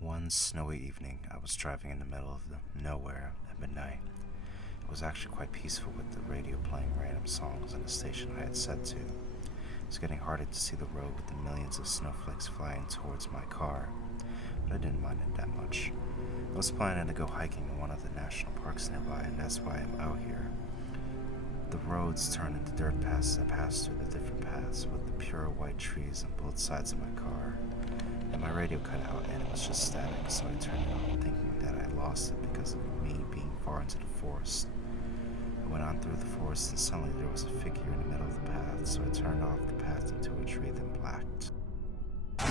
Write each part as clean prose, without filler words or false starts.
One snowy evening, I was driving in the middle of the nowhere at midnight. It was actually quite peaceful with the radio playing random songs on the station I had set to. It was getting harder to see the road with the millions of snowflakes flying towards my car, but I didn't mind it that much. I was planning to go hiking in one of the national parks nearby, and that's why I'm out here. The roads turned into dirt paths as I passed through the different paths with the pure white trees on both sides of my car. And my radio cut out and it was just static, so I turned it on thinking that I lost it because of me being far into the forest. I went on through the forest and suddenly there was a figure in the middle of the path, so I turned off the path into a tree, then blacked. I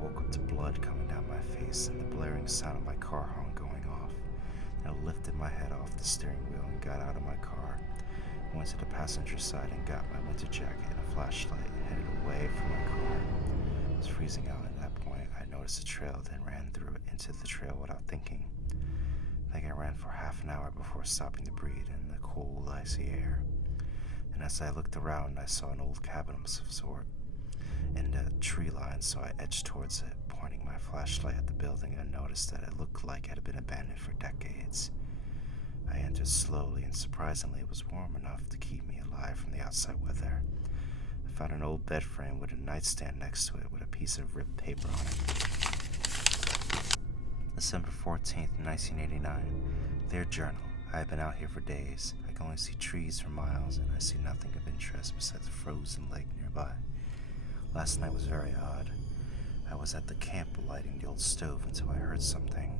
woke up to blood coming down my face and the blaring sound of my car horn going off. Then I lifted my head off the steering wheel and got out of my car. I went to the passenger side and got my winter jacket and a flashlight and headed away from my car. It was freezing out at that point. I noticed a trail, then ran through it into the trail without thinking. I think I ran for half an hour before stopping to breathe in the cold, icy air. And as I looked around, I saw an old cabin of some sort in the tree line, so I edged towards it, pointing my flashlight at the building, and noticed that it looked like it had been abandoned for decades. I entered slowly, and surprisingly, it was warm enough to keep me alive from the outside weather. I found an old bed frame with a nightstand next to it with a piece of ripped paper on it. December 14th, 1989. Dear Journal, I have been out here for days. I can only see trees for miles, and I see nothing of interest besides a frozen lake nearby. Last night was very odd. I was at the camp lighting the old stove until I heard something.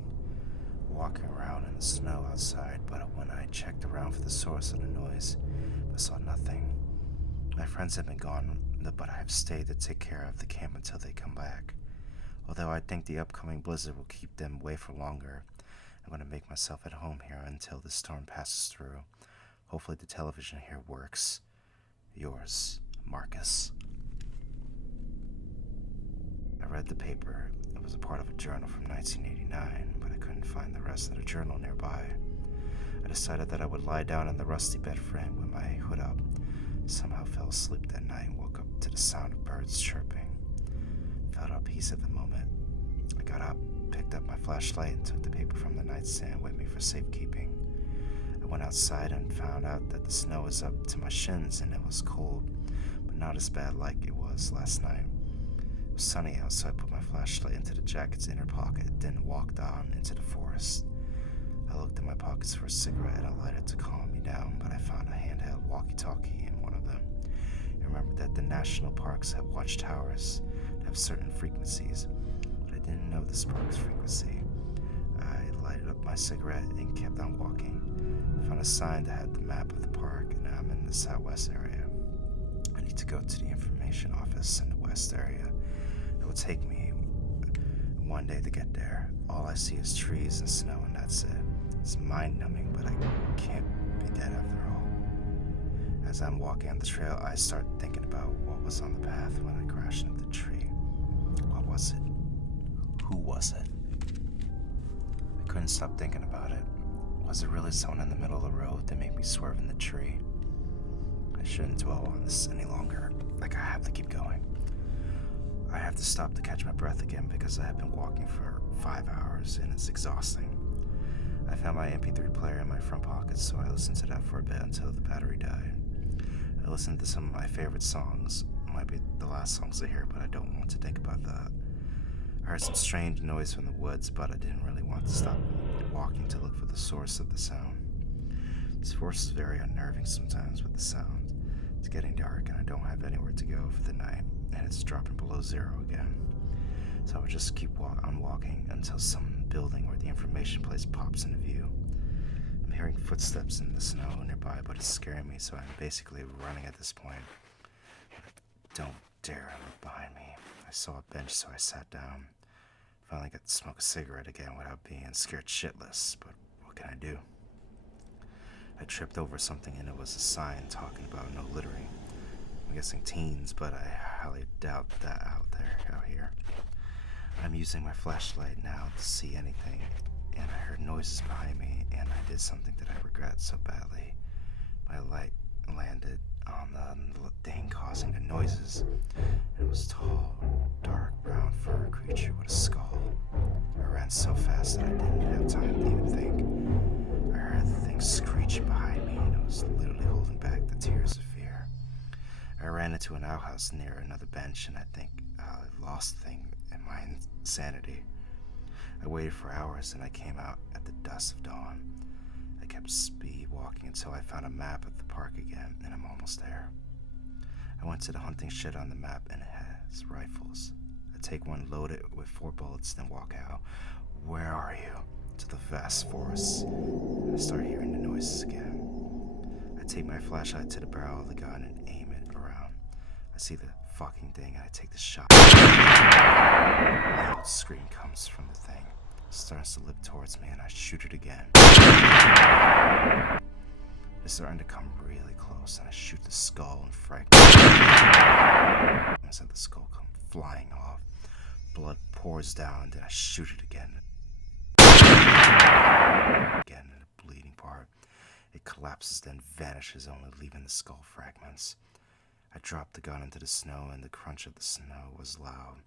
Walking around in the snow outside, but when I checked around for the source of the noise, I saw nothing. My friends have been gone, but I have stayed to take care of the camp until they come back. Although I think the upcoming blizzard will keep them away for longer, I'm going to make myself at home here until the storm passes through. Hopefully the television here works. Yours, Marcus. I read the paper. It was a part of a journal from 1989, but I couldn't find the rest of the journal nearby. I decided that I would lie down in the rusty bed frame with my hood up. Somehow fell asleep that night and woke up to the sound of birds chirping. Felt at peace at the moment. I got up, picked up my flashlight, and took the paper from the nightstand with me for safekeeping. I went outside and found out that the snow was up to my shins and it was cold, but not as bad like it was last night. It was sunny out, so I put my flashlight into the jacket's inner pocket, then walked on into the forest. I looked in my pockets for a cigarette and I lighted to calm me down, but I found a handheld walkie-talkie in one of them. I remembered that the national parks have watchtowers that have certain frequencies, but I didn't know the spark's frequency. I lighted up my cigarette and kept on walking. I found a sign that had the map of the park, and I'm in the southwest area. I need to go to the information office in the west area. It will take me one day to get there. All I see is trees and snow, and that's it. It's mind-numbing, but I can't be dead after all. As I'm walking on the trail, I start thinking about what was on the path when I crashed into the tree. What was it? Who was it? I couldn't stop thinking about it. Was it really someone in the middle of the road that made me swerve in the tree? I shouldn't dwell on this any longer. I have to keep going. I have to stop to catch my breath again because I have been walking for 5 hours and it's exhausting. I found my MP3 player in my front pocket, so I listened to that for a bit until the battery died. I listened to some of my favorite songs. Might be the last songs I hear, but I don't want to think about that. I heard some strange noise from the woods, but I didn't really want to stop walking to look for the source of the sound. This forest is very unnerving sometimes with the sound. It's getting dark and I don't have anywhere to go for the night, and it's dropping below zero again. So I would just keep on walking until some building or the information place pops into view. I'm hearing footsteps in the snow nearby, but it's scaring me, so I'm basically running at this point. Don't dare look behind me. I saw a bench, so I sat down. Finally got to smoke a cigarette again without being scared shitless, but what can I do? I tripped over something and it was a sign talking about no littering. I'm guessing teens, but I highly doubt that out here. I'm using my flashlight now to see anything, and I heard noises behind me, and I did something that I regret so badly. My light landed on the thing causing the noises. It was tall, creature with a skull. I ran so fast that I didn't have time to even think. I heard the thing screeching behind me, and it was literally holding back the tears of fear. I ran into an outhouse near another bench, and I think I lost the thing in my insanity. I waited for hours, and I came out at the dusk of dawn. I kept speed walking until I found a map of the park again, and I'm almost there. I went to the hunting shed on the map, and it has rifles. I take one, load it with 4 bullets, then walk out. Where are you? To the vast forests. And I start hearing the noises again. I take my flashlight to the barrel of the gun and aim it around. I see the fucking thing, and I take the shot. A loud scream comes from the thing. It starts to lift towards me, and I shoot it again. It's starting to come really close, and I shoot the skull and fragments. As the skull comes flying off, blood pours down, then I shoot it again. Again in the bleeding part. It collapses, then vanishes, only leaving the skull fragments. I drop the gun into the snow, and the crunch of the snow was loud.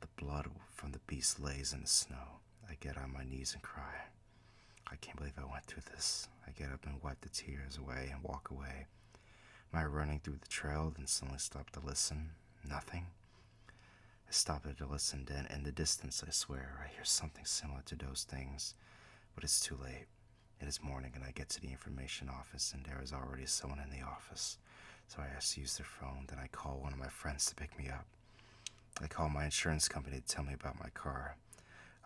The blood from the beast lays in the snow. I get on my knees and cry. I can't believe I went through this. I get up and wipe the tears away and walk away. Am I running through the trail, then suddenly stop to listen? Nothing. I stop to listen, then in the distance, I swear, I hear something similar to those things. But it's too late. It is morning, and I get to the information office, and there is already someone in the office. So I ask to use their phone, then I call one of my friends to pick me up. I call my insurance company to tell me about my car.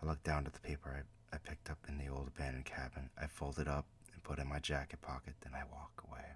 I look down at the paper I picked up in the old abandoned cabin. I fold it up and put it in my jacket pocket, then I walk away.